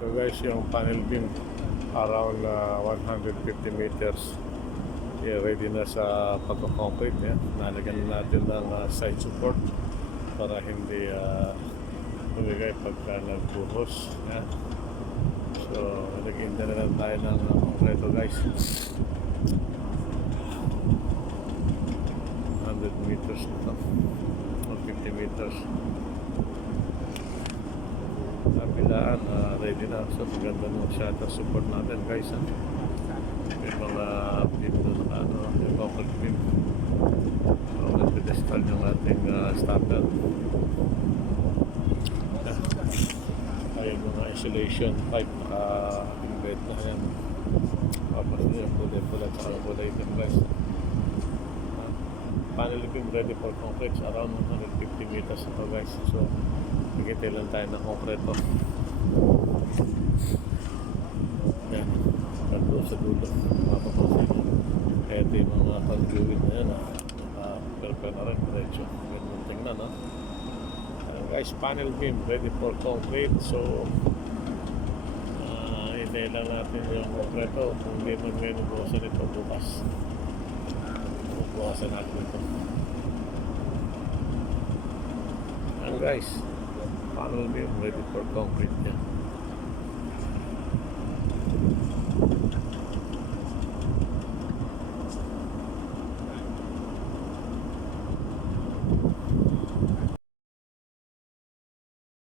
Ito guys, yung panel beam around 150 meters. Ready na sa pagko-concrete. Nalagyan natin ng side support para hindi tumigay pagka nagbuhos. So, nag-inda na lang tayo ng konkreto guys. 100 meters ito. 150 meters. Kabilaan, ready na. So, maganda nung shutter support natin guys. May mga beam doon na yung concrete beam. So, nag-pedestal yung ating starter. Ayun mga isolation pipe naka-embed na yan. Tapos yung kulay-pula at saka kulay din guys. Panel beam ready for concrete around 150 meters ito guys. So, nagintay lang tayo ng konkreto. Yan. Ganda sa dulo. Mapapansin mo. Ito yung mga conduit na yan. Naka-perper na rin. Diretso. Ganun tingnan. Guys, panel beam ready for concrete. So, hintay lang natin yung konkreto. Kung hindi mag-menubukasan ito bukas. Bukasan natin ito. Yan guys. Panel beam ready for concrete yan.